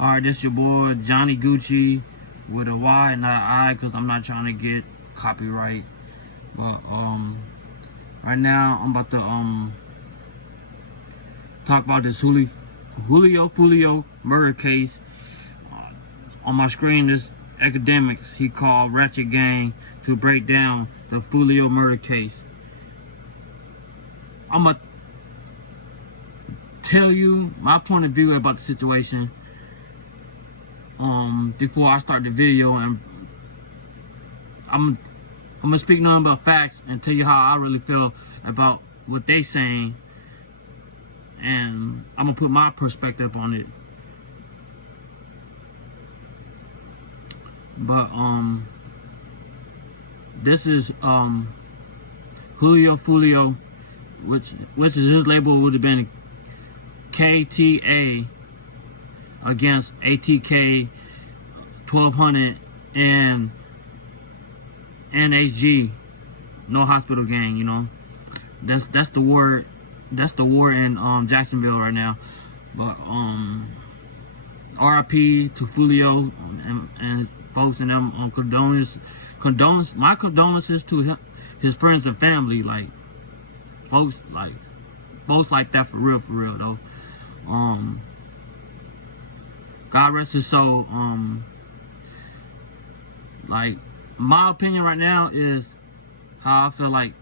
Alright, this your boy Johnny Gucci with a Y and not an I, because I'm not trying to get copyright. But right now I'm about to talk about this foolio murder case. On my screen, this academics he called Ratchet Gang to break down the foolio murder case. I'm gonna tell you my point of view about the situation before I start the video, and I'm gonna speak nothing about facts and tell you how I really feel about what they saying, and I'm gonna put my perspective on it. But this is foolio, which is his label, would have been KTA against ATK 1200 and NHG, no hospital gang. You know, that's the war. That's the war in Jacksonville right now. But RIP to Foolio and folks and them on condolence. My condolences to his friends and family, like folks like that, for real though. God rest his soul. Like, my opinion right now is how I feel like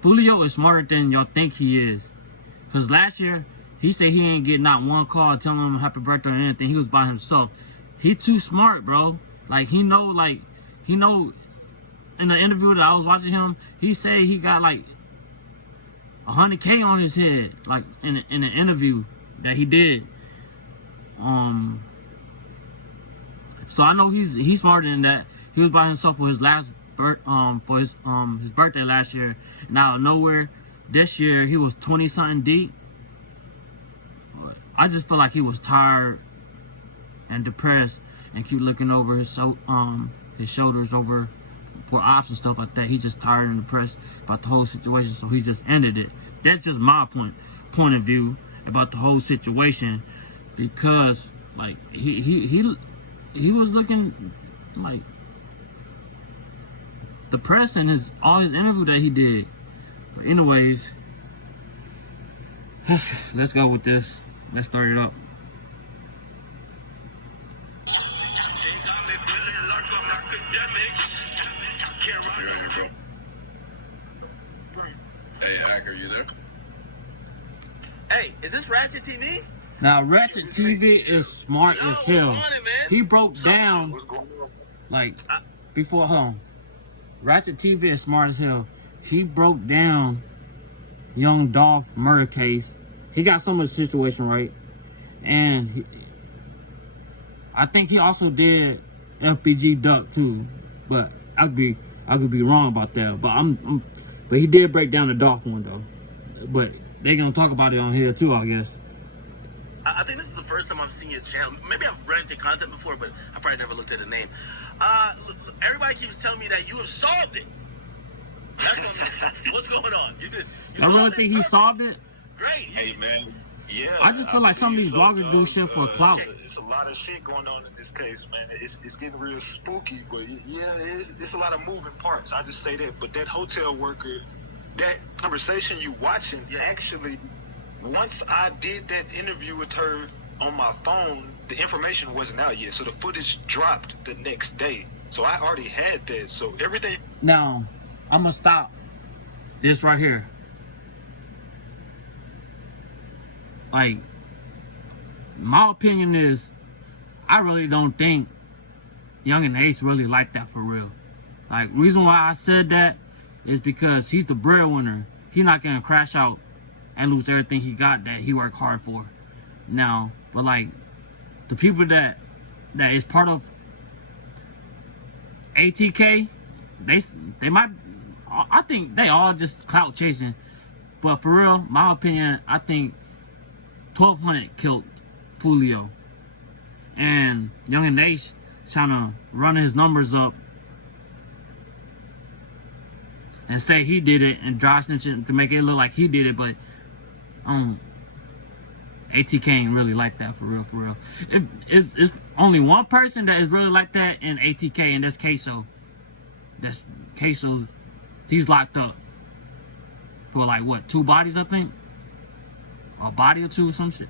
Foolio is smarter than y'all think he is. Cause last year he said he ain't get not one call telling him happy birthday or anything. He was by himself. He too smart, bro. Like, he know in the interview that I was watching him, he said he got like 100K on his head, like in the interview that he did. So I know he's smarter than that. He was by himself for his his birthday last year, and out of nowhere this year he was 20 something deep. I just feel like he was tired and depressed and keep looking over his shoulders over for ops and stuff like that. He's just tired and depressed about the whole situation, so he just ended it. That's just my point of view about the whole situation, because like he was looking like depressed in all his interview that he did. But anyways, let's go with this. Let's start it up. Hey, Ack, are you there? Hey, is this Ratchet TV? Now, Ratchet TV is smart as hell. He broke down, like, before, Ratchet TV is smart as hell. He broke down Young Dolph murder case. He got some of the situation right. And I think he also did FBG Duck too. But I could be wrong about that. But he did break down the Dolph one though. But they gonna talk about it on here too, I guess. I think this is the first time I've seen your channel. Maybe I've rented content before, but I probably never looked at the name. Everybody keeps telling me that you have solved it. That's what's going on? I really think he solved it. Great. Hey, man. Yeah. I just feel like some of these bloggers do shit for clout. It's a lot of shit going on in this case, man. It's getting real spooky, but yeah, it's a lot of moving parts. I just say that. But that hotel worker, that conversation you watching, actually, once I did that interview with her on my phone, the information wasn't out yet. So the footage dropped the next day. So I already had that. So everything. Now, I'm gonna stop this right here. Like, my opinion is, I really don't think Young and Ace really like that for real. Like, reason why I said that is because he's the breadwinner. He's not gonna crash out and lose everything he got that he worked hard for. Now, but like, the people that is part of ATK, they might, I think they all just clout chasing. But for real, my opinion, I think 1200 killed Foolio, and Young and Ace trying to run his numbers up and say he did it and dry snitch it to make it look like he did it. But ATK ain't really like that for real, for real. It's only one person that is really like that in ATK, and that's Queso. That's Queso. He's locked up for like what, 2 bodies, I think, a body or 2 or some shit.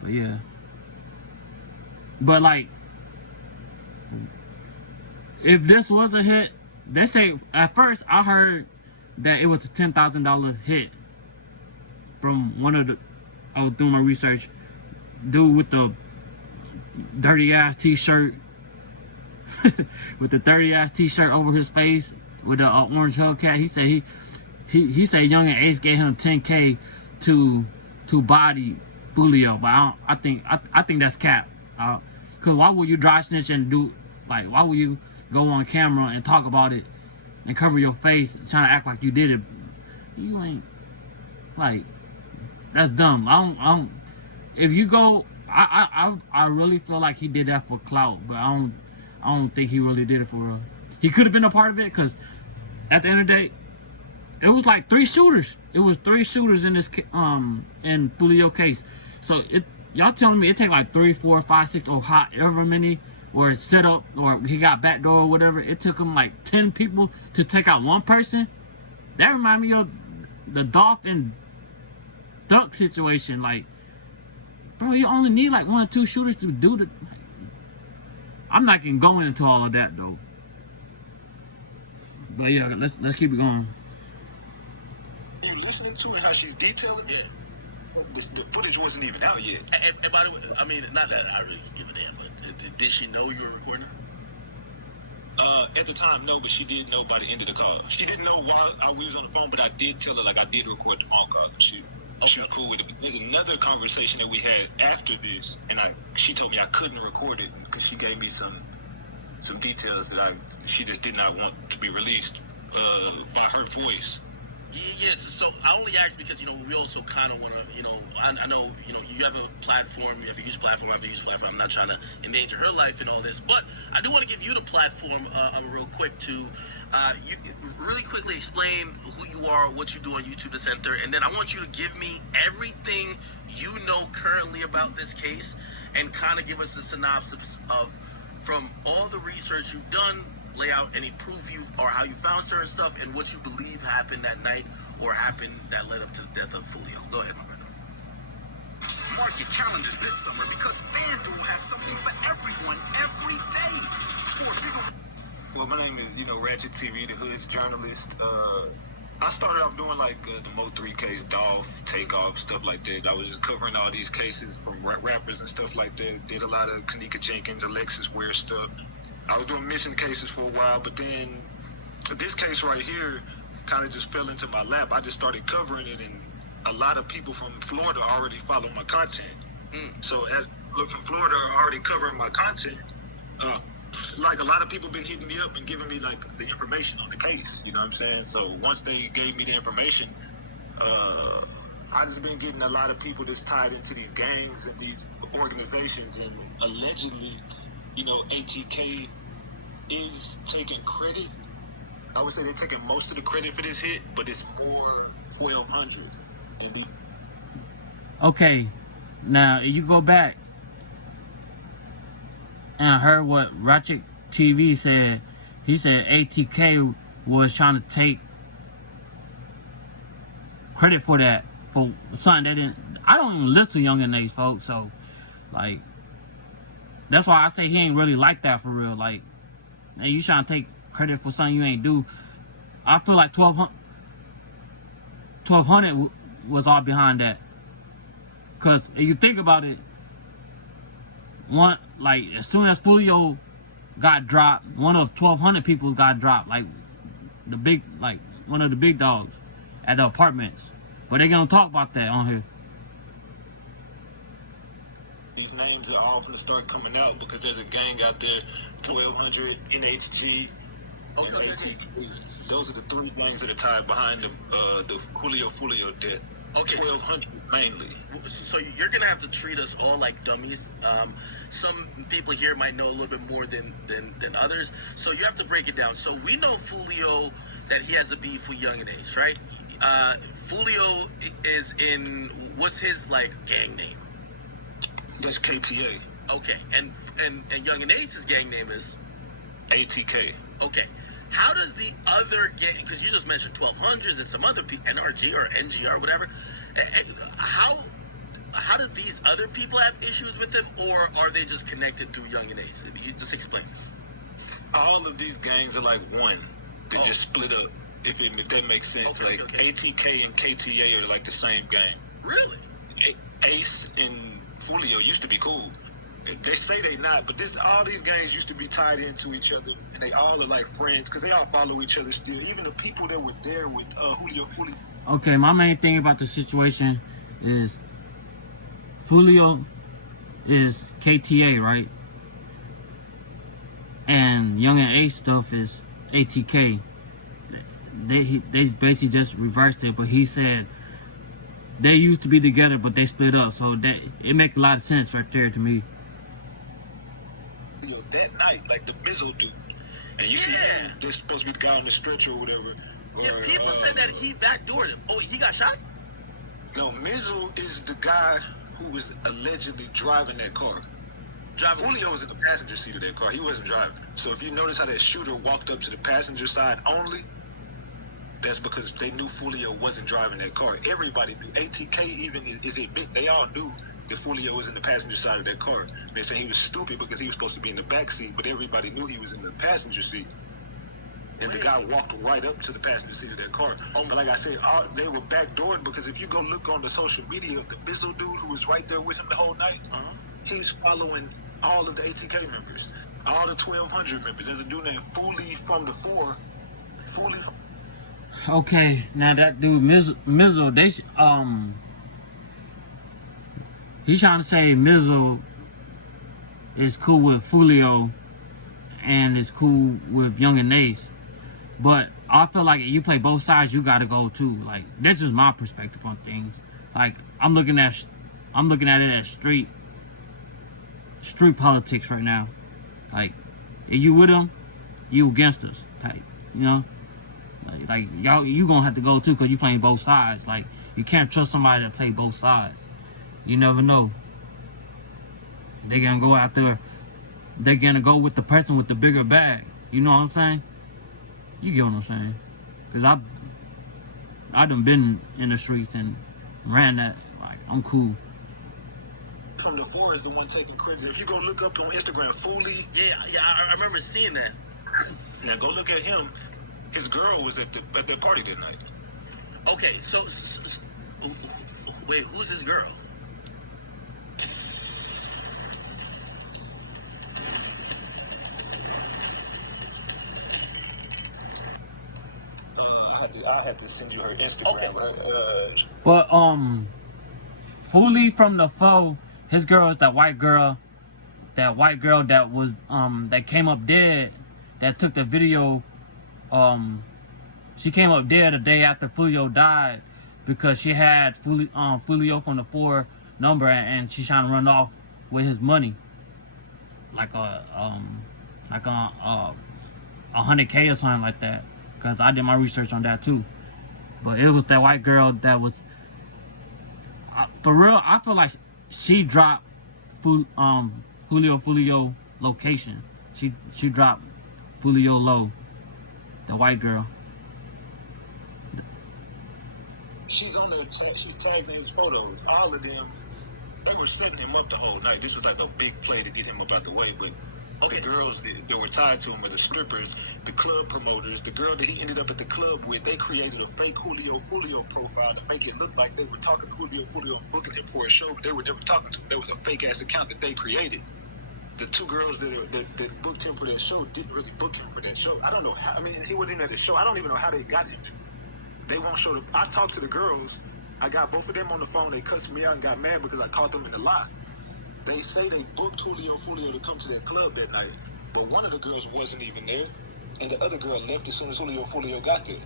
But yeah, but like, if this was a hit, they say at first I heard that it was a $10,000 hit from one of the. I was doing my research. Dude with the dirty ass t-shirt, with the dirty ass t-shirt over his face with the orange Hellcat. He said he said Young and Ace gave him $10K to body foolio, but I think that's cap. Cause why would you dry snitch and do, like, why would you go on camera and talk about it and cover your face trying to act like you did it? You ain't, like, that's dumb. I don't. If you go, I really feel like he did that for clout, but I don't think he really did it for real. He could have been a part of it, cause at the end of the day, it was like 3 shooters. It was 3 shooters in this in Foolio case. So y'all telling me it take like 3, 4, 5, 6, or however many, or set up, or he got backdoor or whatever. It took him like 10 people to take out one person. That remind me of the Dolph and Duck situation. Like, bro, you only need like 1 or 2 shooters to do the. Like, I'm not gonna go into all of that though. But yeah, let's keep it going. You listening to her, how she's detailing? Yeah. The footage wasn't even out yet. And by the way, I mean, not that I really give a damn, but did she know you were recording? At the time, no, but she did know by the end of the call. She didn't know while I was on the phone, but I did tell her, like, I did record the phone call. She was cool with it. There's another conversation that we had after this, and she told me I couldn't record it because she gave me some details that she just did not want to be released by her voice. Yes, so I only asked because, we also kind of want to, I know, you have a platform, you have a huge platform, I have a huge platform. I'm not trying to endanger her life and all this, but I do want to give you the platform real quick to you really quickly explain who you are, what you do on YouTube The Center, and then I want you to give me everything you know currently about this case and kind of give us a synopsis of, from all the research you've done, lay out any proof or how you found certain stuff and what you believe happened that night or happened that led up to the death of Foolio. Go ahead, my brother. Mark your calendars this summer because FanDuel has something for everyone every day. Score bigger. Well, my name is, Ratchet TV, the Hood's journalist. I started off doing like the Mo3 case, Dolph, Takeoff, stuff like that. I was just covering all these cases from rappers and stuff like that. Did a lot of Kanika Jenkins, Alexis Ware stuff. I was doing missing cases for a while, but then this case right here kind of just fell into my lap. I just started covering it, and a lot of people from Florida already follow my content. So as look from Florida are already covering my content, like a lot of people been hitting me up and giving me like the information on the case. You know what I'm saying? So once they gave me the information, I just been getting a lot of people that's tied into these gangs and these organizations, and allegedly, ATK is taking credit. I would say they're taking most of the credit for this hit, but it's more 1,200. Okay, now if you go back and heard what Ratchet TV said, he said ATK was trying to take credit for that, for something they didn't. I don't even listen to Young and Ace, folks, so like, that's why I say he ain't really like that for real. Like, man, you trying to take credit for something you ain't do. I feel like 1,200 was all behind that. Cause if you think about it, as soon as Foolio got dropped, one of 1,200 people got dropped. Like one of the big dogs at the apartments. But they gonna talk about that on here. These names are all gonna start coming out because there's a gang out there, 1,200, NHG, and ATK. Those are the 3 gangs that are tied behind the Foolio death. Okay. 1,200 mainly. So you're gonna have to treat us all like dummies. Some people here might know a little bit more than others. So you have to break it down. So we know Foolio that he has a beef with Young and Ace, right? Foolio is in what's his like gang name? That's KTA. Okay, and Young and Ace's gang name is ATK. okay. How does the other gang? Because you just mentioned 1200s and some other people, NRG or NGR, whatever. How do these other people have issues with them, or are they just connected through Young and Ace? You just explain. All of these gangs are like one. They just split up. If that makes sense. Okay, like okay. ATK and KTA are like the same gang. Really? Ace and Foolio used to be cool. They say they not, but all these gangs used to be tied into each other, and they all are like friends because they all follow each other still. Even the people that were there with Foolio. Okay, my main thing about the situation is Foolio is KTA, right? And Young and Ace stuff is ATK. They basically just reversed it, but he said they used to be together, but they split up. So it makes a lot of sense right there to me. That night, like the Mizzle dude, and you see him, this supposed to be the guy on the stretcher or whatever. Yeah, people said that he backdoored him. Oh, he got shot? No, Mizzle is the guy who was allegedly driving that car. Foolio was in the passenger seat of that car. He wasn't driving. So if you notice how that shooter walked up to the passenger side only, that's because they knew Foolio wasn't driving that car. Everybody knew. ATK even is admit they all knew that Foolio was in the passenger side of that car. They say he was stupid because he was supposed to be in the back seat, but everybody knew he was in the passenger seat. And the guy walked right up to the passenger seat of that car. But like I said, they were backdoored because if you go look on the social media of the Bizzle dude who was right there with him the whole night, he's following all of the ATK members, all the 1200 members. There's a dude named Foolie from the 4. Foolie. Okay, now that dude Mizzle, he's trying to say Mizzle is cool with Foolio and is cool with Young and Ace. But I feel like if you play both sides, you gotta go too. Like, this is my perspective on things. Like, I'm looking at it as street politics right now. Like, if you with them, you against us type, you know? Like y'all, you gonna have to go too because you playing both sides. Like, you can't trust somebody to play both sides. You never know. They're gonna go out there. They're gonna go with the person with the bigger bag. You know what I'm saying? You get what I'm saying? Because I done been in the streets and ran that. Like, I'm cool. From the 4 is the one taking credit. If you go look up on Instagram, Foolie. Yeah, I remember seeing that. Now go look at him. His girl was at the party that night. Okay, so wait, who's his girl? I had to send you her Instagram. Okay. But Foolie from the 4, his girl is that white girl that was that came up dead, that took the video. She came up dead the day after Foolio died because she had Foolio from the 4 number, and she's trying to run off with his money, like a $100K or something like that. Cause I did my research on that too. But it was that white girl that was, for real. I feel like she dropped Foolio location. She dropped Foolio low. The white girl. She's on there. She's tagged in his photos. All of them, they were setting him up the whole night. This was like a big play to get him up out the way. But the girls that were tied to him were the strippers, the club promoters, the girl that he ended up at the club with. They created a fake Foolio profile to make it look like they were talking to Foolio and booking him for a show, but they were never talking to him. There was a fake ass account that they created. The 2 girls that booked him for that show didn't really book him for that show. I don't know how. I mean, he wasn't at the show. I don't even know how they got him. They won't show I talked to the girls. I got both of them on the phone. They cussed me out and got mad because I caught them in the lie. They say they booked Foolio to come to that club that night, but one of the girls wasn't even there, and the other girl left as soon as Foolio got there.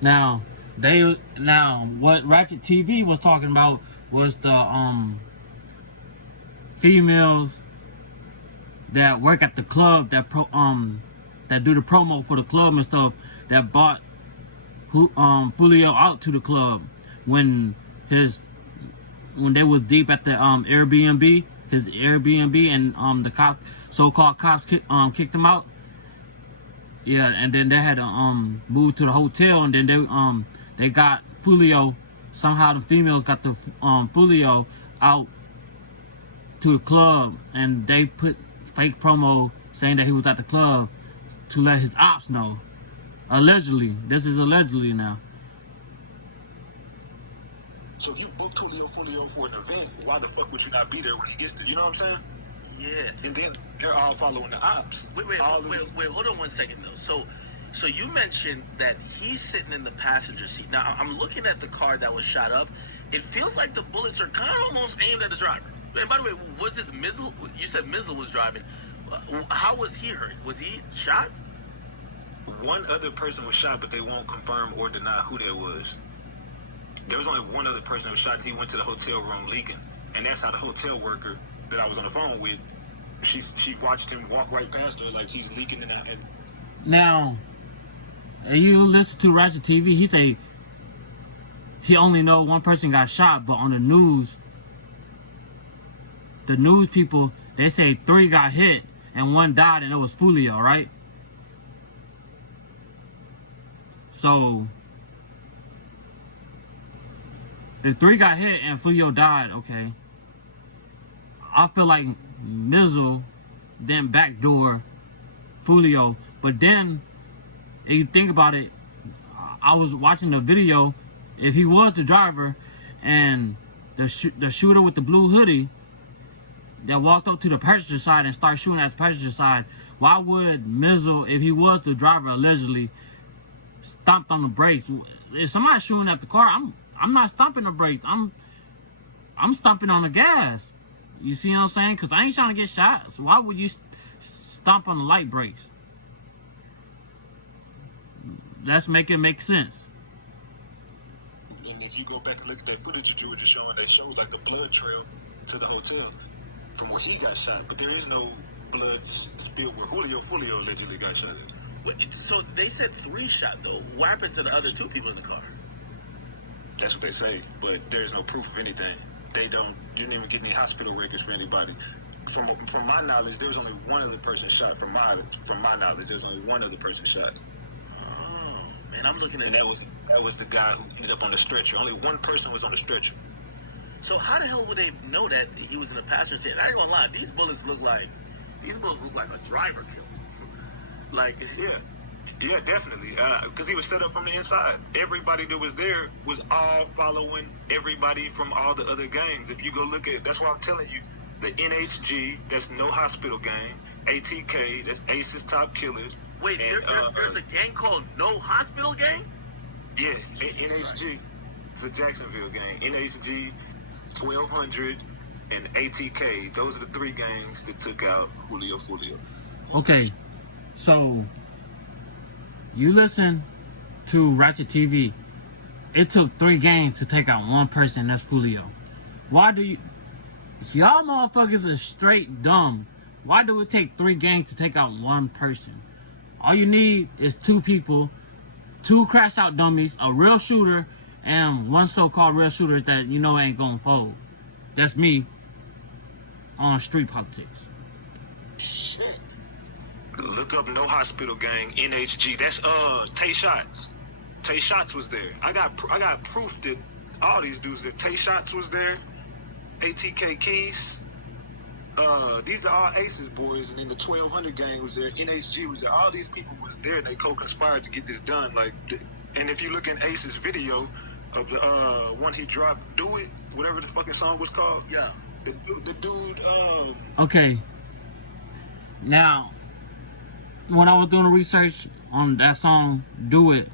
Now what Ratchet TV was talking about was the females that work at the club that that do the promo for the club and stuff that bought Foolio out to the club when they was deep at the Airbnb, his Airbnb, and the so-called cops kicked him out. Yeah, and then they had to move to the hotel, and then they got Foolio. Somehow the females got the Foolio out to the club, and they put fake promo saying that he was at the club to let his ops know. Allegedly, this is allegedly now. So if you booked Foolio for an event, why the fuck would you not be there when he gets there? You know what I'm saying? Yeah. And then they're all following the ops. Wait, hold on 1 second though. So you mentioned that he's sitting in the passenger seat. Now I'm looking at the car that was shot up. It feels like the bullets are kind of almost aimed at the driver. And by the way, was this Mizzle? You said Mizzle was driving. How was he hurt? Was he shot? One other person was shot, but they won't confirm or deny who that was. There was only one other person that was shot. He went to the hotel room leaking, and that's how the hotel worker that I was on the phone with, she watched him walk right past her like he's leaking in that. Now, you listen to Ratchet TV, he say he only know one person got shot, but on the news people, they say 3 got hit and 1 died, and it was Foolio, right? So if 3 got hit and Foolio died, okay, I feel like Mizzle then backdoor Foolio. But then, if you think about it, I was watching the video. If he was the driver and the shooter with the blue hoodie that walked up to the passenger side and started shooting at the passenger side, why would Mizzle, if he was the driver allegedly, stomped on the brakes? If somebody's shooting at the car, I'm not stomping the brakes. I'm stomping on the gas. You see what I'm saying? Because I ain't trying to get shot. So why would you stomp on the light brakes? Let's make it make sense. And if you go back and look at that footage that you were just showing, they showed like the blood trail to the hotel from where he got shot. But there is no blood spill where Foolio allegedly got shot. Wait, so they said 3 shot though. What happened to the other 2 people in the car? That's what they say, but there's no proof of anything. You didn't even get any hospital records for anybody. From my knowledge, there was only one other person shot. From my knowledge, there's only one other person shot. Oh man, I'm looking at. And that was the guy who ended up on the stretcher. Only one person was on the stretcher. So how the hell would they know that he was in a passenger seat? I ain't gonna lie, these bullets look like a driver kill. Like yeah, definitely. Because he was set up from the inside. Everybody that was there was all following everybody from all the other gangs. If you go look at it, that's why I'm telling you, the NHG, that's No Hospital Gang. ATK, that's Ace's Top Killers. Wait, there's a gang called No Hospital Gang? Yeah, NHG. It's a Jacksonville gang. NHG, 1200, and ATK. Those are the 3 gangs that took out Foolio. Okay, so you listen to Ratchet TV. It took 3 gangs to take out 1 person, that's Foolio. Why do y'all motherfuckers are straight dumb. Why do it take 3 gangs to take out 1 person? All you need is 2 people, 2 crash out dummies, a real shooter, and 1 so-called real shooter that you know ain't gonna fold. That's me on street politics. Shit. Look up No Hospital Gang, NHG. That's Tay Shots. Tay Shots was there. I got proof that all these dudes, that Tay Shots was there, ATK Keys. These are all Aces boys, and then the 1200 gang was there. NHG was there. All these people was there. They co-conspired to get this done. And if you look in Ace's video of the one he dropped, "Do It," whatever the fucking song was called. Yeah. The dude. Okay. Now, when I was doing the research on that song, "Do It,"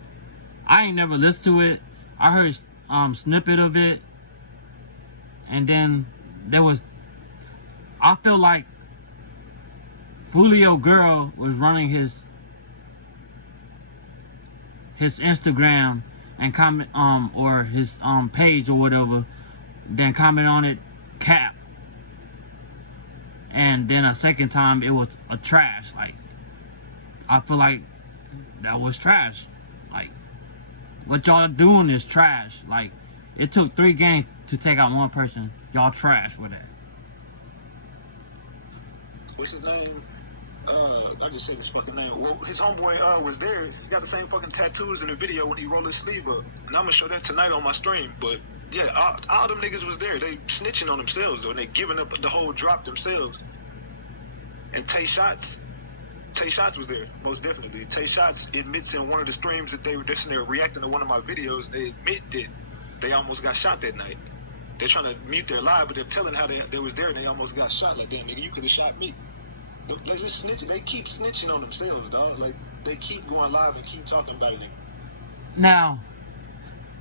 I ain't never listened to it. I heard snippet of it, and then there was. I feel like Foolio Girl was running his Instagram and comment or his page or whatever then comment on it, cap. And then a second time it was a trash. Like, I feel like that was trash. Like, what y'all doing is trash. Like, it took 3 games to take out one person. Y'all trash for that. What's his name? I just said his fucking name. Well, his homeboy was there. He got the same fucking tattoos in the video when he rolled his sleeve up. And I'm gonna show that tonight on my stream. But yeah, all them niggas was there. They snitching on themselves though. And they giving up the whole drop themselves. And Tay Shots was there, most definitely. Tay Shots admits in one of the streams that they were reacting to one of my videos. They admit that they almost got shot that night. They're trying to mute their lie, but they're telling how they was there and they almost got shot. Like, damn, nigga, you could have shot me. They just snitching. They keep snitching on themselves, dog. Like, they keep going live and keep talking about it. Now,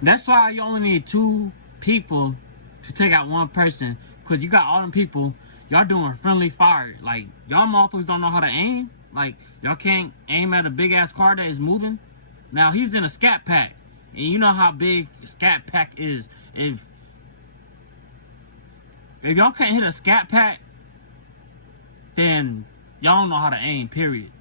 that's why you only need 2 people to take out one person. Because you got all them people, y'all doing friendly fire. Like, y'all motherfuckers don't know how to aim. Like, y'all can't aim at a big-ass car that is moving. Now, he's in a scat pack. And you know how big scat pack is. If y'all can't hit a scat pack, then y'all don't know how to aim, period.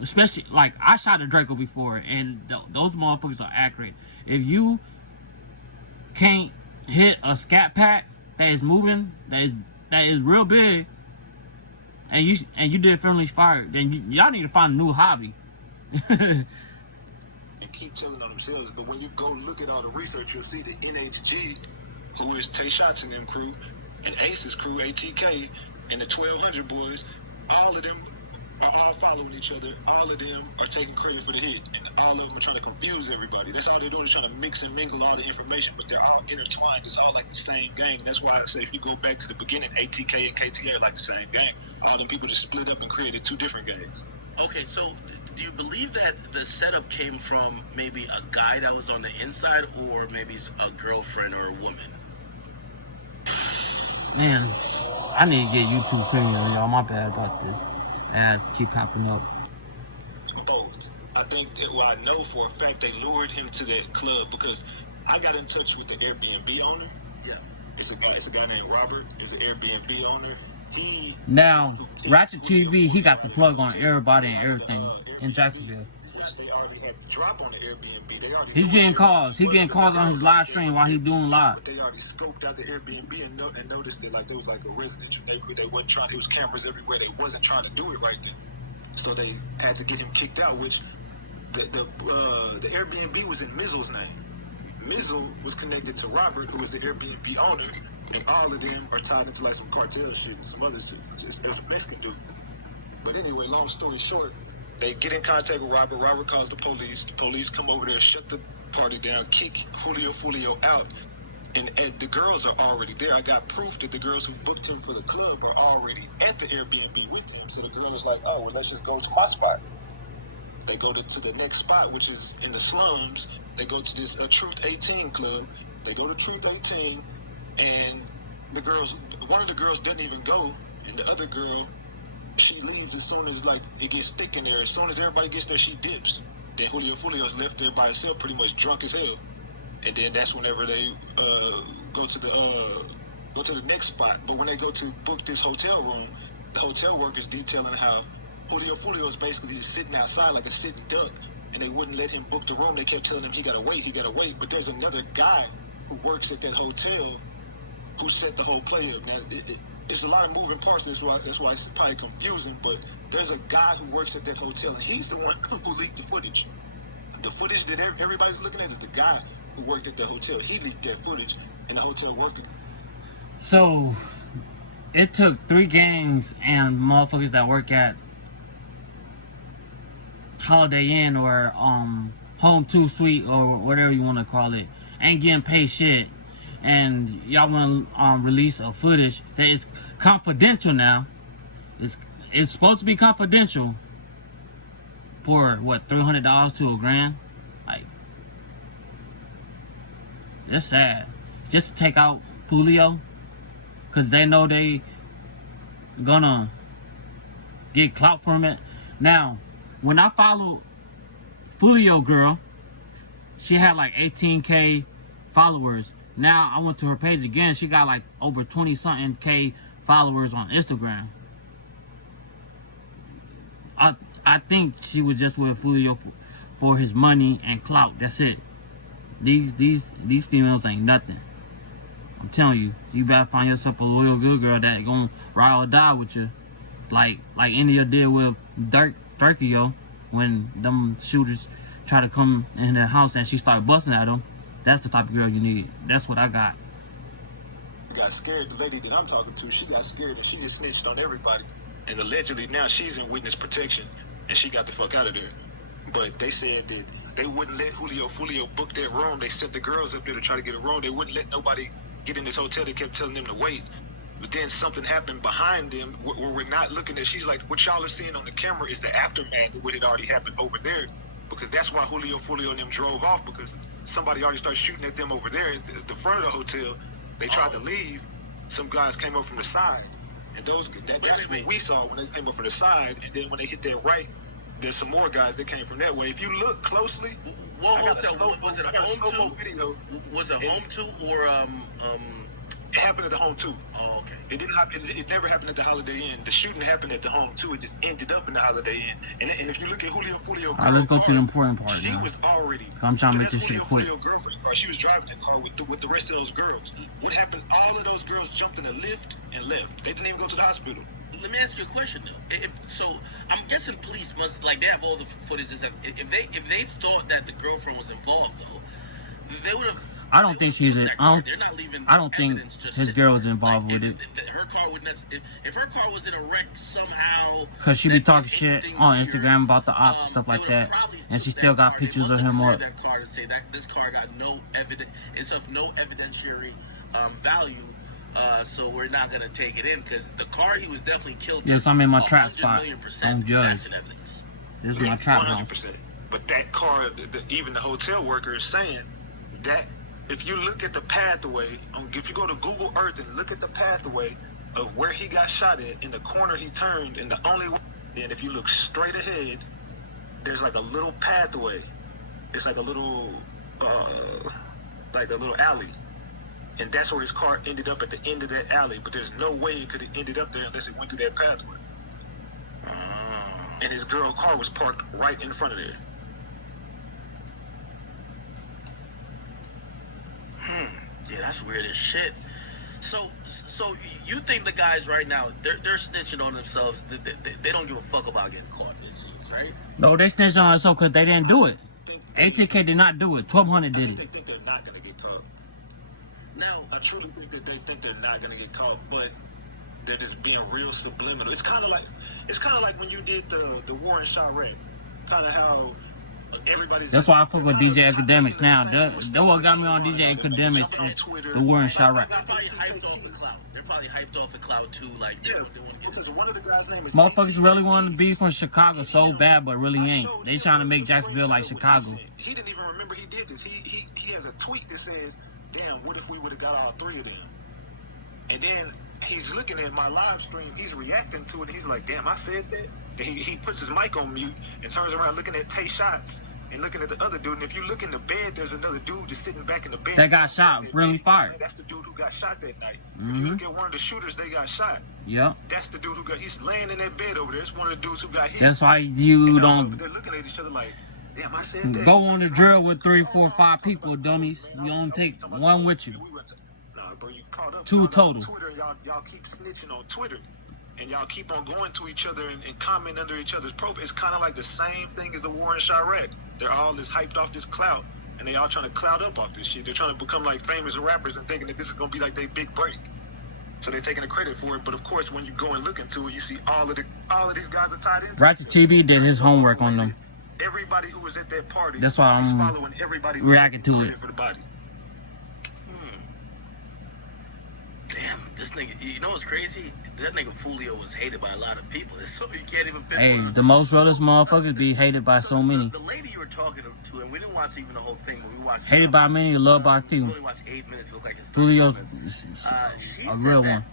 Especially, like, I shot a Draco before, and those motherfuckers are accurate. If you can't hit a scat pack that is moving, that is real big, and you did friendly fire, then y'all need to find a new hobby. And keep telling on themselves, but when you go look at all the research, you'll see the NHG, who is Tay Shots and them crew, and Ace's crew, ATK, and the 1200 boys, all of them are all following each other. All of them are taking credit for the hit, and all of them are trying to confuse everybody. That's all they're doing, is trying to mix and mingle all the information, but they're all intertwined. It's all like the same gang. That's why I say if you go back to the beginning, ATK and KTA are like the same gang. All them people just split up and created 2 different gangs. Okay, so do you believe that the setup came from maybe a guy that was on the inside, or maybe a girlfriend or a woman? Man, I need to get YouTube Premium, y'all. My bad about this. Ads keep popping up. Both. I think, I know for a fact they lured him to that club because I got in touch with the Airbnb owner. Yeah. It's a guy named Robert. He's an Airbnb owner. Now, Ratchet TV, he got the plug on everybody and everything in Jacksonville. They already had the drop on the Airbnb. He's getting calls. He's getting calls on his live stream while he's doing live. But they already scoped out the Airbnb and noticed that like there was like a residential neighborhood. They wasn't trying. There was cameras everywhere. They wasn't trying to do it right then. So they had to get him kicked out. Which the Airbnb was in Mizzle's name. Mizzle was connected to Robert, who was the Airbnb owner, and all of them are tied into like some cartel shit, some other shit. It's a Mexican dude. But anyway, long story short, they get in contact with Robert. Robert calls the police. The police come over there, shut the party down, kick foolio out. And the girls are already there. I got proof that the girls who booked him for the club are already at the Airbnb with him. So the girl was like, oh, well, let's just go to my spot. They go to the next spot, which is in the slums. They go to this Truth 18 club. They go to Truth 18, and one of the girls doesn't even go, and the other girl, she leaves as soon as like it gets thick in there. As soon as everybody gets there, she dips. Then Foolio's left there by himself, pretty much drunk as hell. And then that's whenever they go to the next spot. But when they go to book this hotel room, the hotel workers detailing how Foolio is basically just sitting outside like a sitting duck, and they wouldn't let him book the room. They kept telling him he gotta wait. But there's another guy who works at that hotel who set the whole play up. Now it's a lot of moving parts. That's why it's probably confusing. But there's a guy who works at that hotel, and he's the one who leaked the footage. The footage that everybody's looking at is the guy who worked at the hotel. He leaked that footage, and the hotel worker. So it took 3 gangs and motherfuckers that work at Holiday Inn or Home 2 Suite or whatever you want to call it, ain't getting paid shit, and y'all want to release a footage that is confidential now. It's supposed to be confidential for what, $300 to $1,000? Like, that's sad. Just to take out Foolio, cause they know they gonna get clout from it. Now, when I followed Foolio girl, she had like 18K followers. Now I went to her page again. She got like over 20-something K followers on Instagram. I think she was just with Foolio for his money and clout. That's it. These females ain't nothing. I'm telling you, you better find yourself a loyal good girl that gonna ride or die with you, like India did with Dirkio when them shooters try to come in their house and she started busting at them. That's the type of girl you need. That's what I got. Got scared. The lady that I'm talking to, she got scared and she just snitched on everybody. And allegedly now she's in witness protection and she got the fuck out of there. But they said that they wouldn't let Foolio book that room. They sent the girls up there to try to get a room. They wouldn't let nobody get in this hotel. They kept telling them to wait. But then something happened behind them where we're not looking at. She's like, what y'all are seeing on the camera is the aftermath of what had already happened over there. Because that's why Foolio and them drove off, because somebody already started shooting at them over there at the front of the hotel. They tried to leave. Some guys came up from the side. And that's what we saw when they came up from the side. And then when they hit that right, there's some more guys that came from that way. If you look closely, what hotel was it? A home too? Was it home too or It happened at the home too. Oh, okay. It didn't happen. It never happened at the Holiday Inn. The shooting happened at the home too. It just ended up in the Holiday Inn. And if you look at Foolio, Alright, let's go to the important part she now. was already. I'm trying to make this shit quick. Girlfriend car. She was driving that car with the rest of those girls. What happened? All of those girls jumped in the lift and left. They didn't even go to the hospital. Let me ask you a question though. So I'm guessing police must they have all the footage. If they thought that the girlfriend was involved though, they would have. I don't think she's it. I don't think his girl was involved with it. Her car would if her car was in a wreck somehow. Cause she be talking shit on Instagram about the ops and stuff like that, and she still got pictures of him up. That car to say that this car got no evidence. It's of no evidentiary value. So we're not gonna take it in because the car he was definitely killed. Yes, I'm in my trap spot. I'm judged. That's an evidence. This is my trap house. 100%. But that car, even the hotel worker is saying that if you look at the pathway, if you go to Google Earth and look at the pathway of where he got shot at, in the corner he turned, and the only way, and if you look straight ahead, there's like a little pathway. It's like a little alley. And that's where his car ended up, at the end of that alley. But there's no way it could have ended up there unless it went through that pathway. And his girl car was parked right in front of there. Yeah, that's weird as shit. So you think the guys right now, they're snitching on themselves. They don't give a fuck about getting caught, it seems, right? No, they snitched on themselves because they didn't do it. ATK did not do it. 1200 did it. They think they're not going to get caught. Now, I truly think that they think they're not going to get caught, but they're just being real subliminal. It's kind of like when you did the war in Chirac. Kind of how everybody's. That's why I fuck with DJ Academics now. That's what got me on DJ Academics. The war in Chirac. they're probably hyped off the cloud. They're probably hyped off the cloud too. Like they want to get because one of the guys' name is. Motherfuckers really want to be from Chicago so bad, but really ain't. They trying to make Jacksonville like Chicago. He didn't even remember he did this. He has a tweet that says, "Damn, what if we would have got all three of them?" And then he's looking at my live stream. He's reacting to it. And he's like, "Damn, I said that." And he puts his mic on mute and turns around looking at Tay Shots and looking at the other dude. And if you look in the bed, there's another dude just sitting back in the bed. That got shot, really fired. That's the dude who got shot that night. If you look at one of the shooters, they got shot. Yep. That's the dude who got. He's laying in that bed over there. It's one of the dudes who got hit. That's why you don't. They're looking at each other like, "Damn, I said that." Go on the drill with 3, 4, 5 people, dummies. You don't take one with you. Nah, bro, you caught up. 2 total. Twitter, y'all keep snitching on Twitter. And y'all keep on going to each other and comment under each other's profile. It's kind of like the same thing as the war in Chirac. They're all just hyped off this clout, and they all trying to clout up off this shit. They're trying to become like famous rappers and thinking that this is going to be like their big break. So they're taking the credit for it. But of course, when you go and look into it, you see all of these guys are tied into Ratchet TV did his homework on them. Everybody who was at that party. That's why I'm following everybody reacting to it. For the body. damn, this nigga, you know what's crazy? That nigga Foolio was hated by a lot of people. So you can't even pinpoint. Hey, the most realest motherfuckers be hated by so many. The lady you were talking to, and we didn't watch even the whole thing, but we watched Hated by many, loved by few. We only watched 8 minutes. It looked like it's 30 minutes. Folio's a real one.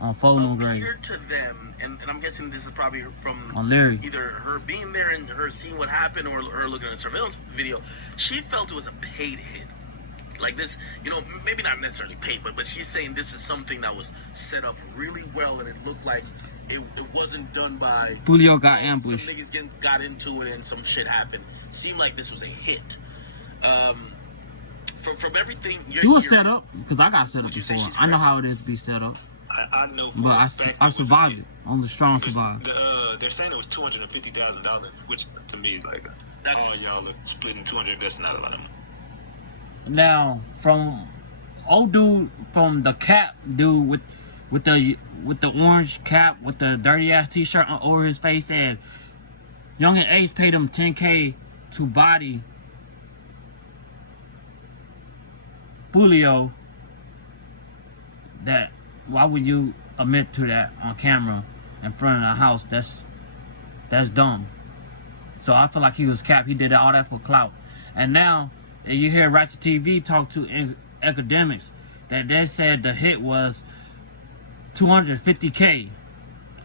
On Folio grade. Appeared to them, and I'm guessing this is probably from On Leary. either her being there and her seeing what happened or her looking at the surveillance video. She felt it was a paid hit. Like this, maybe not necessarily paid, but she's saying this is something that was set up really well, and it looked like it wasn't done by Foolio got ambushed. Some niggas got into it and some shit happened. Seemed like this was a hit. From everything you was set up because I got set up before. I know how it is to be set up. I know, but I survived it. Only strong survived. They're saying it was $250,000, which to me is like, all y'all are splitting 200. That's not a lot of money. Now, from old dude from the cap dude with the orange cap with the dirty ass t-shirt over his face said, Young and Ace paid him $10K to body Foolio. That why would you admit to that on camera in front of the house? That's dumb. So I feel like he was capped. He did all that for clout. And now you hear Ratchet TV talk to academics that they said the hit was $250K,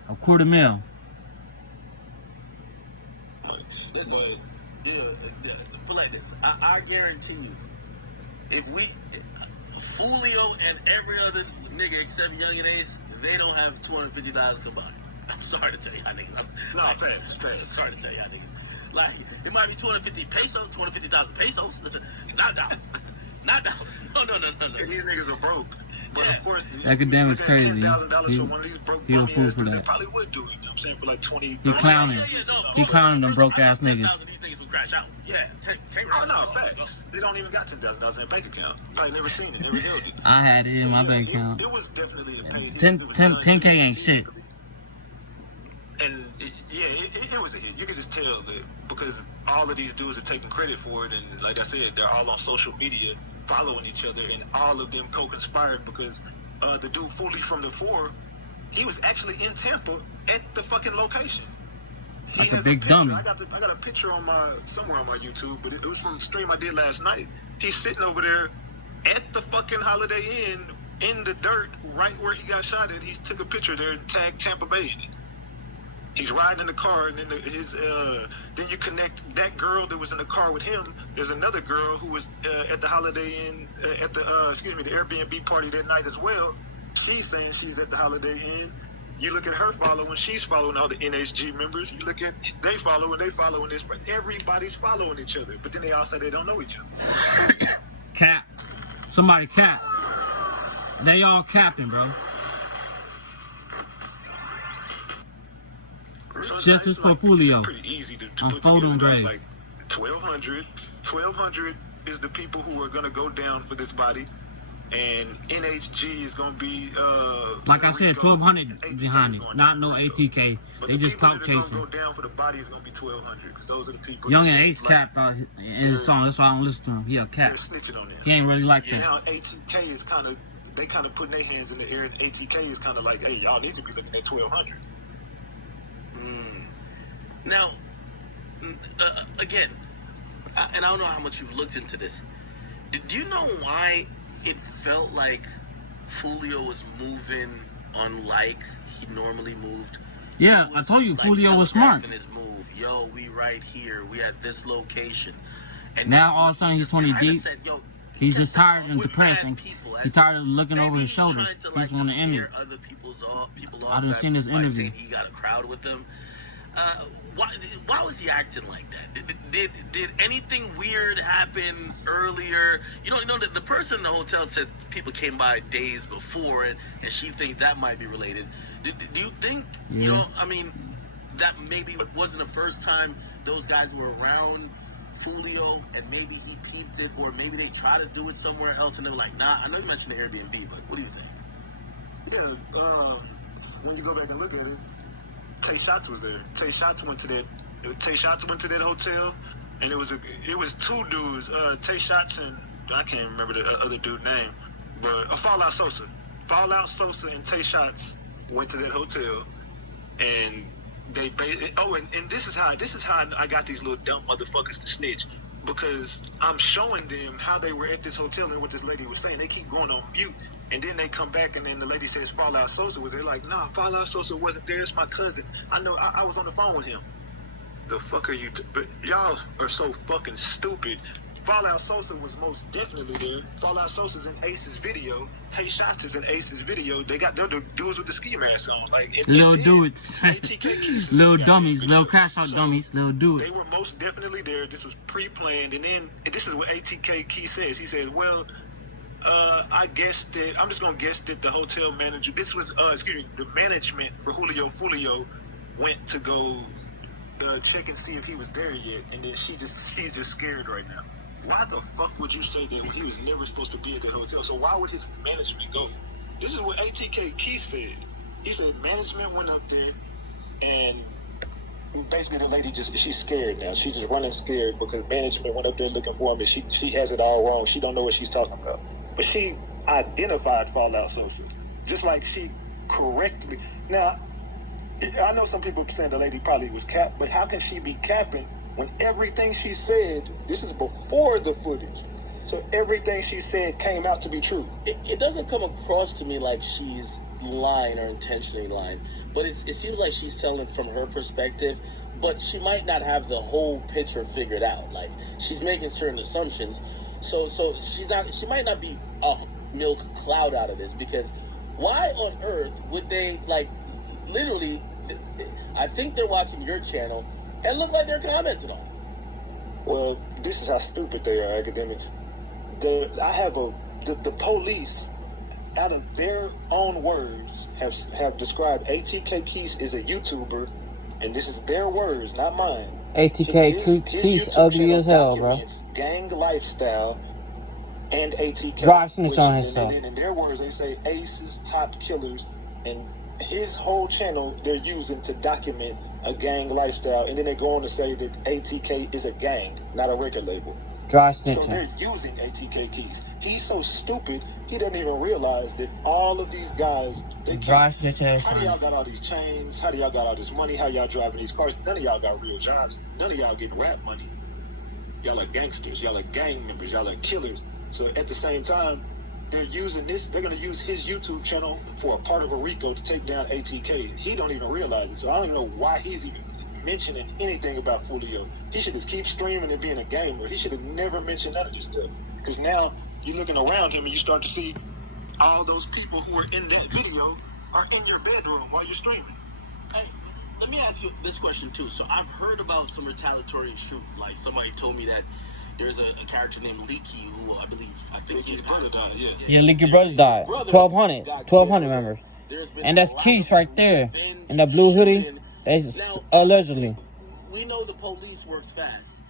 $250,000. Listen, put like this. I guarantee you, if Foolio and every other nigga except Young and Ace, they don't have $250 combined. I'm sorry to tell y'all niggas. I'm sorry to tell y'all niggas. Like, it might be 250,000 pesos, not dollars. Not dollars. No. These niggas are broke. But of course, academic's crazy. $10,000 for one of these broke He a fool for they that. probably would do it. You know what I'm saying? For like 20. He clowning. He clowning them broke ass niggas. These niggas will crash out. Yeah, Oh no, facts. They don't even got $10,000 in their bank account. Probably never seen it. Never held it. I had it in my bank account. It was definitely a paid. 10K ain't shit. And it was a hit. You could just tell that because all of these dudes are taking credit for it, and like I said, they're all on social media following each other, and all of them co-conspired because the dude Fully from the 4, he was actually in Tampa at the fucking location. Like a big dummy. I got a picture on somewhere on my YouTube, but it was from a stream I did last night. He's sitting over there at the fucking Holiday Inn in the dirt, right where he got shot at. He took a picture there and tagged Tampa Bay in it. He's riding in the car, and then then you connect that girl that was in the car with him. There's another girl who was at the Holiday Inn at the the Airbnb party that night as well. She's saying she's at the Holiday Inn. You look at her following, she's following all the NHG members. You look at they following this, but everybody's following each other. But then they all say they don't know each other. Cap. Somebody cap. They all capping, bro. Justice for Foolio. Pretty easy to on put photo together. grade. Like 1,200 is the people who are gonna go down for this body, and NHG is gonna be like I said, 1,200 behind it, not no ATK. But They just talk the people that chasing. are gonna go down for the body is gonna be 1,200 because those are the people. Young that and seem Ace like capped out in his song. That's why I don't listen to him. He a They're cap. snitching on them. He ain't really like that. Now ATK is kind of putting their hands in the air, and ATK is kind of like, hey, y'all need to be looking at 1,200. Now, again, and I don't know how much you've looked into this. Do you know why it felt like Foolio was moving unlike he normally moved? Yeah, I told you, Foolio was smart. His move, yo, we right here, we at this location, and Now all of a sudden he's 20 deep. Said, yo, He's just tired and with depressed, mad and people, he's tired of looking over his shoulders. Trying to, He like, just want to end it. scare other people off. I done seen this by interview. saying he got a crowd with them. Why was he acting like that? Did anything weird happen earlier? You know the person in the hotel said people came by days before, and she thinks that might be related. Do you think, that maybe wasn't the first time those guys were around Foolio, and maybe he peeped it, or maybe they tried to do it somewhere else, and they were like, nah, I know you mentioned the Airbnb, but what do you think? Yeah, when you go back and look at it, Tay Shots was there. Tay Shots went to that hotel, and it was two dudes. Tay Shots and I can't remember the other dude's name, but Fallout Sosa. Fallout Sosa and Tay Shots went to that hotel, and and this is how I got these little dumb motherfuckers to snitch, because I'm showing them how they were at this hotel and what this lady was saying. They keep going on mute. And then they come back, and then the lady says Fallout Sosa was there. Like, nah, Fallout Sosa wasn't there. It's my cousin. I know. I was on the phone with him. The fuck are you? But y'all are so fucking stupid. Fallout Sosa was most definitely there. Fallout Sosa's in Ace's video. Tay Shots is in Ace's video. They're the dudes with the ski masks on. Like, Little dudes. ATK Keys Little dummies. Little crash out dummies. Little dudes. They were most definitely there. This was pre-planned. And then this is what ATK Key says. He says, well, I guess that, I'm just going to guess that the hotel manager, this was, the management for Foolio went to go check and see if he was there yet. And then she's just scared right now. Why the fuck would you say that when he was never supposed to be at the hotel? So why would his management go? This is what ATK Keith said. He said management went up there, and basically the lady she's scared now. She's just running scared because management went up there looking for him, and she has it all wrong. She don't know what she's talking about. But she identified Fallout Sosa, just like she correctly. Now, I know some people saying the lady probably was capped, but how can she be capping when everything she said, this is before the footage, so everything she said came out to be true? It doesn't come across to me like she's lying or intentionally lying, but it seems like she's telling it from her perspective, but she might not have the whole picture figured out. Like, she's making certain assumptions, so she might not be milk cloud out of this, because why on earth would they, like, literally, I think they're watching your channel and look like they're commenting on it. Well, this is how stupid they are, academics. The police, out of their own words, have described ATK Keys as a YouTuber, and this is their words, not mine. ATK Keys ugly as hell, bro. Gang lifestyle and ATK. Dry snitch on himself. And in their words, they say Ace's top killers, and his whole channel they're using to document a gang lifestyle, and then they go on to say that ATK is a gang, not a record label. Dry snitching. So they're using ATK Keys. He's so stupid, he doesn't even realize that all of these guys, they dry snitch ass. How do y'all got all these chains? How do y'all got all this money? How y'all driving these cars? None of y'all got real jobs. None of y'all getting rap money. Y'all are gangsters. Y'all are gang members. Y'all are killers. So at the same time, they're using this. They're going to use his YouTube channel for a part of a RICO to take down ATK. He don't even realize it. So I don't even know why he's even mentioning anything about Foolio. He should just keep streaming and being a gamer. He should have never mentioned none of this stuff. Because now you're looking around him and you start to see all those people who are in that video are in your bedroom while you're streaming. Hey, let me ask you this question too. So I've heard about some retaliatory shooting. Like, somebody told me that there's a character named Leaky who I think his brother died. Yeah, Leaky brother died. 1,200 members. And that's Keys right there. In that blue hoodie. That's allegedly. We know the police works fast.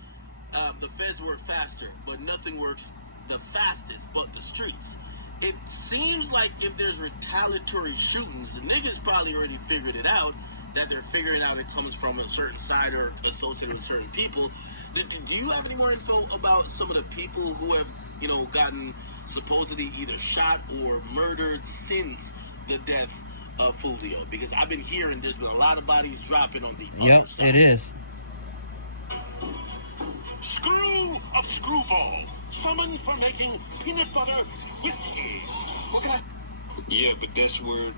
The feds work faster, but nothing works the fastest but the streets. It seems like if there's retaliatory shootings, the niggas probably already figured it out, that they're figuring out it comes from a certain side or associated with certain people. Do you have any more info about some of the people who have, gotten supposedly either shot or murdered since the death of Foolio? Because I've been hearing there's been a lot of bodies dropping on the other side. Yep, it is. Screw of Screwball, summoned for making peanut butter whiskey. What can I... Yeah, but that's where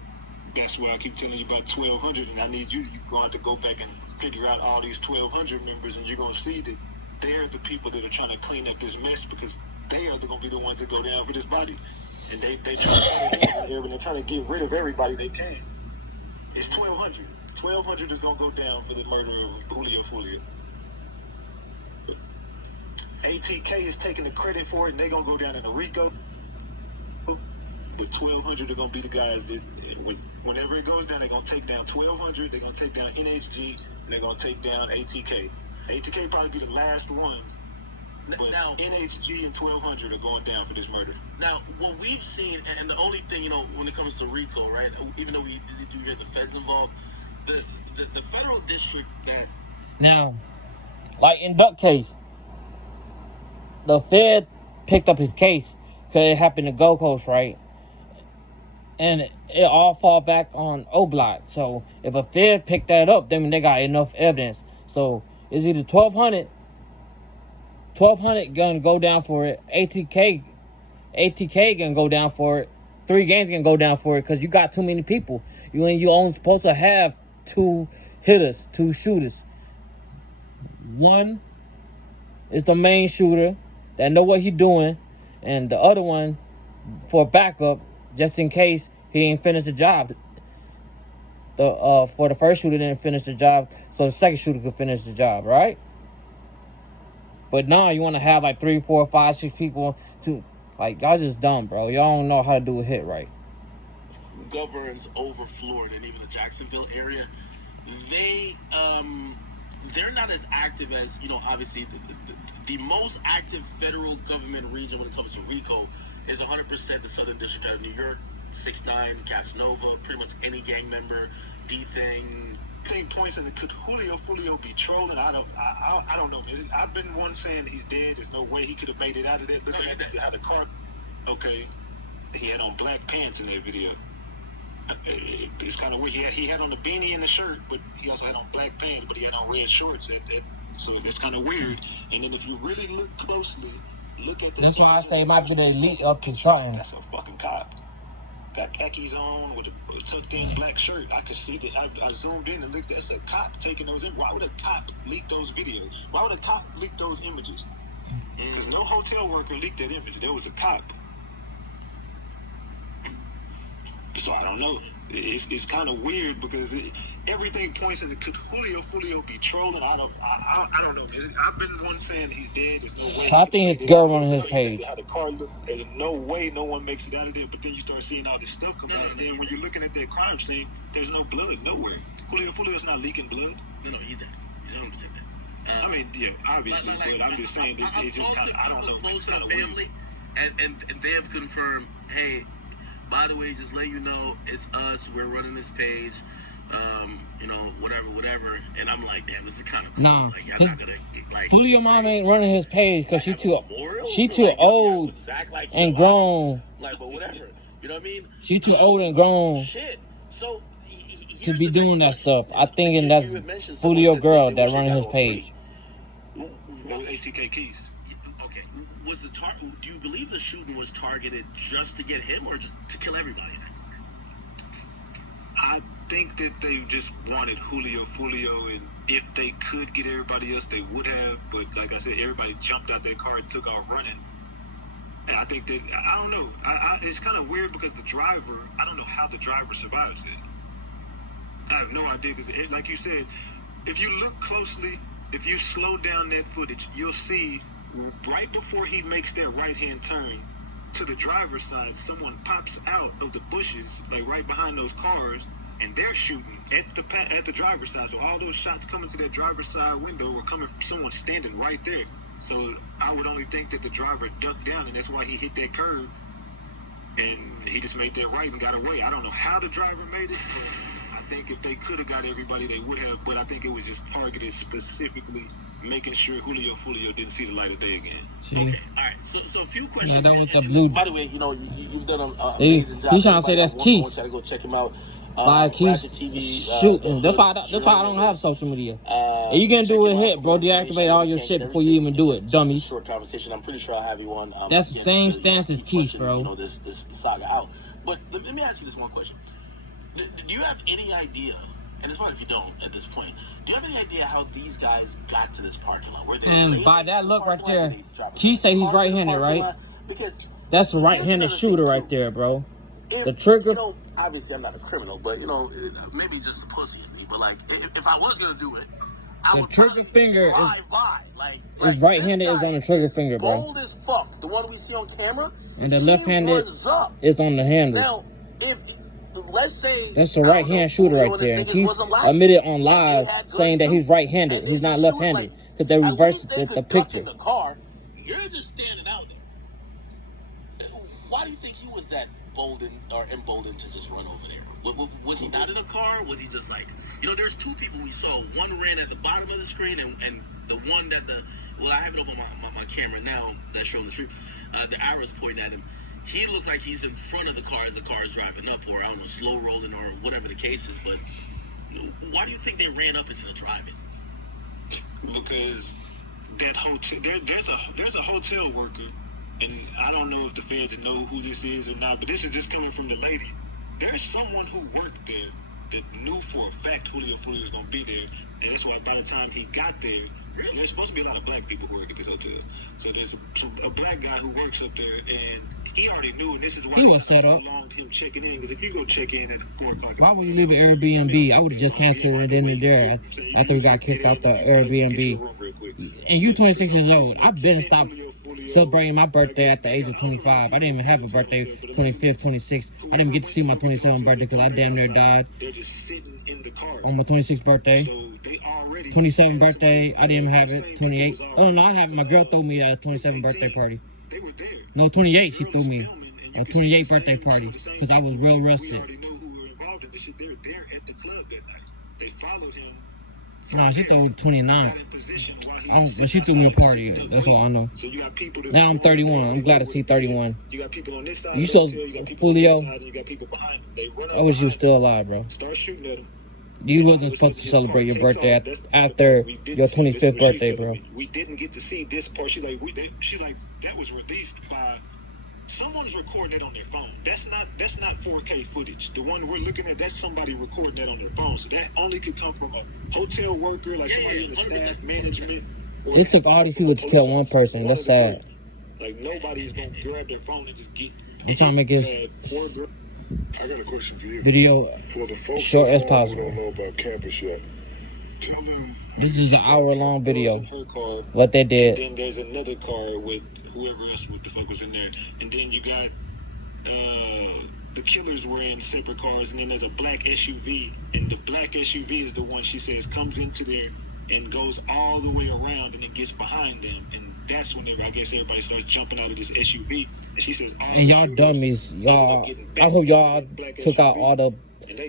I keep telling you about 1,200, and I need you're going to have to go back and figure out all these 1,200 members, and you're going to see that they're the people that are trying to clean up this mess, because they are going to be the ones that go down for this body. And they they're trying to get rid of everybody they can. It's 1,200. 1,200 is going to go down for the murder of Foolio. ATK is taking the credit for it, and they're going to go down in a RICO. But 1,200 are going to be the guys that, whenever it goes down, they're going to take down 1,200, they're going to take down NHG, and they're going to take down ATK. ATK probably be the last ones. But now, NHG and 1,200 are going down for this murder. Now, what we've seen, and the only thing, when it comes to RICO, right, even though we do hear the feds involved, the federal district that... Now, like in Duck case, the Fed picked up his case because it happened in Gold Coast, right? And it all fall back on O-Block. So if a Fed picked that up, then they got enough evidence. So it's either 1,200 gonna go down for it. ATK gonna go down for it. 3 games gonna go down for it because you got too many people. You only supposed to have 2 hitters, 2 shooters. One is the main shooter. that know what he doing, and the other one for backup, just in case he ain't finished the job. For the first shooter didn't finish the job, so the second shooter could finish the job, right? But now you want to have like 3, 4, 5, 6 people to, like, y'all just dumb, bro. Y'all don't know how to do a hit right. Governs over Florida and even the Jacksonville area. They're not as active as, obviously the most active federal government region when it comes to RICO is 100% the Southern District of New York, 6ix9ine, Casanova, pretty much any gang member, D-Thing. I think points in the could foolio be trolling. I don't know. I've been one saying he's dead. There's no way he could have made it out of there. Look at how the car. Okay, he had on black pants in that video. It's kind of weird. He had on the beanie and the shirt, but he also had on black pants, but he had on red shorts. So it's kind of weird. And then if you really look closely, look at the. That's why I say it might be the leak up to something. That's a fucking cop. Got khakis on with a tucked in black shirt. I could see that. I zoomed in and looked. That's a cop taking those in. Why would a cop leak those videos? Why would a cop leak those images? Because no hotel worker leaked that image. There was a cop. So I don't know. It's kind of weird because everything points in the could foolio be trolling. I don't know. I've been one saying he's dead. There's no way. I think it's girl on his page. How the car look, there's no way no one makes it out of there. But then you start seeing all this stuff come out, and then when you're looking at that crime scene, there's no blood nowhere. Foolio's not leaking blood. No, he's dead. He's 100% dead. I mean, yeah, obviously, but I'm just saying that it's just kind of, I don't know. Close to the family, and they have confirmed, hey, by the way, just let you know, it's us. We're running this page. Whatever. And I'm like, damn, this is kind of cool. Nah, like, y'all not gonna like. Foolio mom ain't running his page because she too like, old and grown. Like, but whatever. You know what I mean? She too old and grown. Shit. So to be doing that stuff. I think that's Foolio girl that running his page. That's ATK Keys. Okay. Do you believe the shooting was targeted just to get him or just to kill everybody in that car? I think that they just wanted Foolio, and if they could get everybody else, they would have. But like I said, everybody jumped out their car and took off running. And I think that, I don't know. It's kind of weird because the driver, I don't know how the driver survives it. I have no idea because, like you said, if you look closely, if you slow down that footage, you'll see right before he makes that right-hand turn to the driver's side, someone pops out of the bushes, like right behind those cars, and they're shooting at the driver's side. So all those shots coming to that driver's side window were coming from someone standing right there. So I would only think that the driver ducked down, and that's why he hit that curve, and he just made that right and got away. I don't know how the driver made it, but I think if they could have got everybody, they would have. But I think it was just targeted specifically, making sure Foolio didn't see the light of day again. Okay, all right. So a few questions. Yeah, that was the blue. By the way, you've done an amazing job. He's trying to say that's Keith. I want you to go check him out. Ratchet TV, shooting. That's why I don't have social media. And you can do a hit, bro. Deactivate all your shit before you even do it, dummies. Short conversation. I'm pretty sure I'll have you on. That's the same stance as Keith, bro. This saga out. But let me ask you this one question. Do you have any idea? And it's fine if you don't at this point. Do you have any idea how these guys got to this parking lot? And by that look right there, Keith say he's right-handed, right? Because that's a right-handed shooter right there, bro. The trigger. Obviously I'm not a criminal, but maybe just a pussy in me. But like, if I was gonna do it, the trigger finger is right-handed is on the trigger finger, bro. Bold as fuck. The one we see on camera. And the left-handed is on the handle. Now, let's say that's a right-hand shooter right there, and Keith admitted on live saying that he's right-handed. He's not left-handed because they reversed the picture. The car, you're just standing out there. Why do you think he was that emboldened to just run over there? Was he not in a car? Was he just like, there's two people we saw. One ran at the bottom of the screen, and the one that I have it up on my camera now that's showing the street. The arrow's pointing at him. He looked like he's in front of the car as the car is driving up, or I don't know, slow rolling, or whatever the case is. But why do you think they ran up instead of driving? Because that hotel, there's a hotel worker, and I don't know if the feds know who this is or not, but this is just coming from the lady. There's someone who worked there that knew for a fact Foolio was going to be there, and that's why by the time he got there, Really? There's supposed to be a lot of black people who work at this hotel. So there's a black guy who works up there, and he already knew, and this is why He was set up. prolonged him checking in. Because if you go check in at 4 o'clock, Why would you leave an Airbnb? I would have just canceled it in and there after we got kicked out the Airbnb. And you 26 years old. I've been stopped celebrating my birthday at the age of 25. I didn't even have a birthday 25th, 26th. I didn't even get to see my 27th birthday because I damn near died They're just sitting in the car. on my 26th birthday. So they already 27th birthday, I didn't have it. 28. Oh no, I have it. My girl threw me at a 27th birthday party. They were there. No, 28 she threw me. A 28th birthday party because I was real rusted. We already know who were involved in this shit. They were there at the club that night. They followed him. No, she threw 29. Got in position while he I don't, was but she sitting threw me a outside party. the That's all I know. So you got people that's Now I'm 31. I'm glad to see 31. You got people on this side. You of the so hotel, you got people on this foolio. side, and you got people behind them. They run up I wish you was behind still alive, bro. them, start shooting at them. You wasn't supposed to celebrate your birthday after your 25th birthday, bro. We didn't get to see this part. She's like, that was released by someone's recording it on their phone. That's not 4K footage. The one we're looking at, that's somebody recording that on their phone. So that only could come from a hotel worker, like somebody in the staff management. It took all these people to kill one person. That's sad. Like nobody's gonna grab their phone and just get. I'm trying to make this I got a question for you. video For the folks short as at home who possible. don't know about campus yet, tell them. This is an hour-long video. Her car. What they And did. then there's another car with whoever else what the fuck was in there. And then you got the killers were in separate cars, and then there's a black SUV. And the black SUV is the one she says comes into there and goes all the way around and then gets behind them. And that's when I guess everybody starts jumping out of this SUV. And she says, And y'all dummies, y'all. I hope y'all took out all the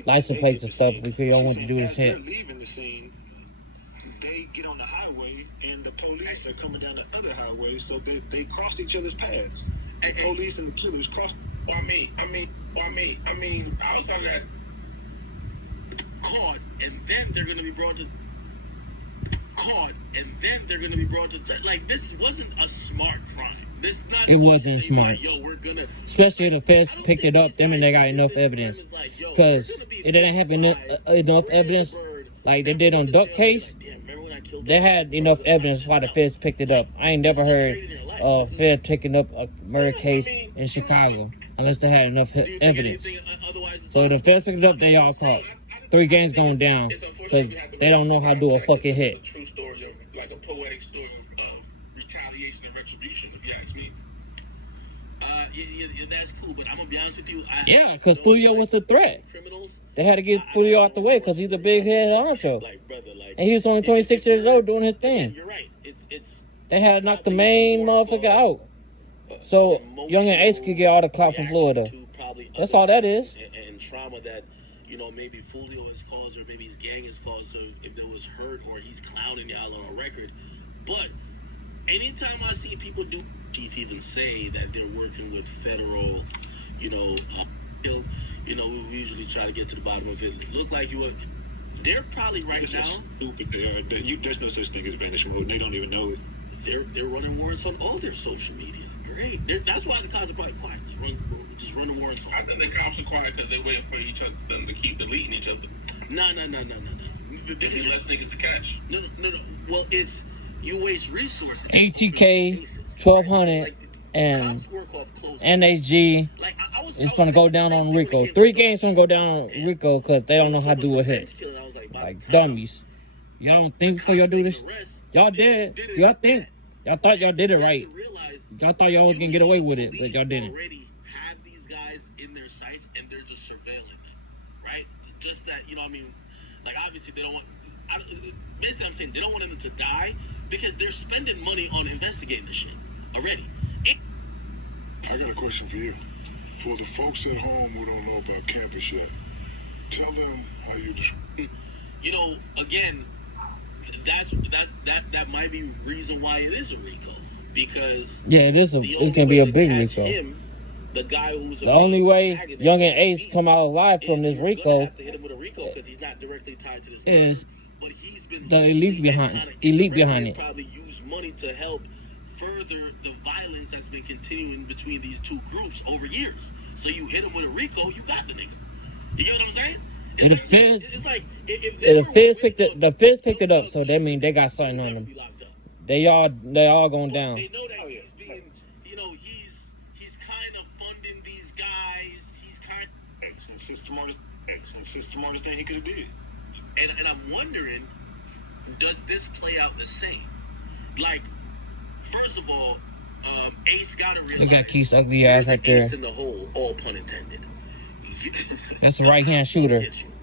license plates and stuff because y'all want to do this They're hit. leaving the scene. They get on the highway, and the police are coming down the other highway, so they crossed each other's paths. The police and the killers crossed. I mean, outside of that, Caught, and then they're gonna be brought to like, this wasn't a smart crime. This not It wasn't smart. Like, yo, we're gonna, Especially if the feds I don't picked think it up, these them and guys they got did enough this evidence. crime. It's like, yo, Because we're gonna be it didn't have enough evidence like they did on Duck Case. Damn, remember when I killed They that had guy? enough evidence why the feds picked it up. I ain't never heard feds picking up a murder case in Chicago unless they had enough Do you think evidence. anything otherwise is So if the feds picked it up, they all caught. 3 games going down because they don't know how to do a fucking hit. It's a true story of, like a poetic story of retaliation and retribution, if you ask me. Yeah, that's cool, but I'm gonna be honest with you. Yeah, because Foolio was the threat. Criminals, They had to get Foolio out the way because he's a big head honcho. like, brother, like, And he was only 26 years old doing his again, thing. you're right. It's They had to knock the main motherfucker out. So Young and Ace could get all the clout from Florida. to probably That's other all that is. and trauma that, you know, maybe Foolio has caused or maybe his gang has caused. So if there was hurt or he's clowning y'all on a record, but anytime I see people do, chief even say that they're working with federal, you know, we usually try to get to the bottom of it. Look like you were. They're probably right It's now. so stupid. There's no such thing as vanish mode. They don't even know it. They're running warrants on all their social media. Great. That's why the cops are probably quiet. Just run the warrants on. I think the cops are quiet because they're waiting for each other them to keep deleting each other. No. There's Because less niggas to catch. No. Well, it's you waste resources. ATK, 1200, and Cops work off close NHG. Like, It's gonna go down on Rico. 3 games gonna go down on Rico because they don't know how to do a hit. Like dummies. Y'all don't think before y'all do this? Y'all did. Y'all think. Y'all thought y'all did it right. Y'all thought y'all was gonna get away with it, but y'all didn't. Already have these guys in their sights and they're just surveilling them, right? Just that, you know what I mean? Like, obviously they don't want, basically I'm saying they don't want them to die because they're spending money on investigating this shit already. I got a question for you. For the folks at home who don't know about campus yet, tell them how you describe. You know, again, that might be reason why it is a RICO, because Yeah, it's gonna be a big Rico. him, the guy who's The only way Young and Ace come out alive from this you're Rico gonna have to hit him with a RICO because he's not directly tied to this is murder. But he's been the elite loosely and behind- kinda elite indirectly behind it. Probably use money to help further the violence that's been continuing between these two groups over years. So you hit him with a RICO, you got the nigga. You get what I'm saying? If the feds- It's like the feds picked it up, so that means they got something on them. They all going down. They know that he's being, you know, he's kind of funding these guys. He's kind of, It's the smartest thing he could have did. and I'm wondering, does this play out the same? Like, first of all, Ace gotta realize. Look at Keith's ugly ass right there. Ace in the hole, all pun intended. That's a right-hand shooter.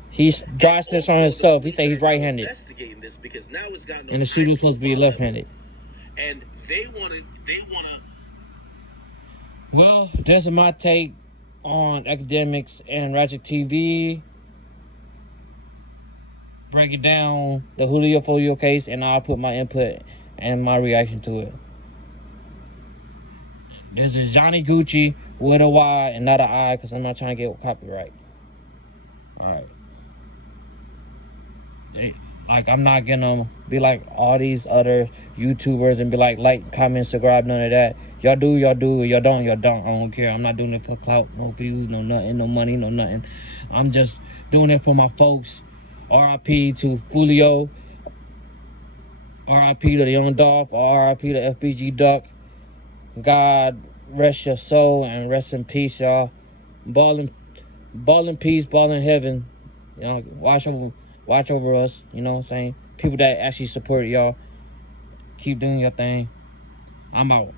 He's dry snitch on himself. He say he's right-handed. Investigating this because now it's gotten And the shooter's supposed to be left-handed. And they wanna. Well, that's my take on academics and Ratchet TV. Break it down, the Julio Foolio case, and I'll put my input and my reaction to it. This is Johnny Gucci with a Y and not an I, because I'm not trying to get copyright. Alright. Like, I'm not gonna be like all these other YouTubers and be like, comment, subscribe, none of that. Y'all do, y'all don't, y'all don't. I don't care. I'm not doing it for clout, no views, no nothing, no money, no nothing. I'm just doing it for my folks. R.I.P. to Foolio. R.I.P. to the Young Dolph. R.I.P. to FBG Duck. God rest your soul and rest in peace, y'all. Ball in peace, ball in heaven. You know, watch over us. You know what I'm saying? People that actually support y'all. Keep doing your thing. I'm out.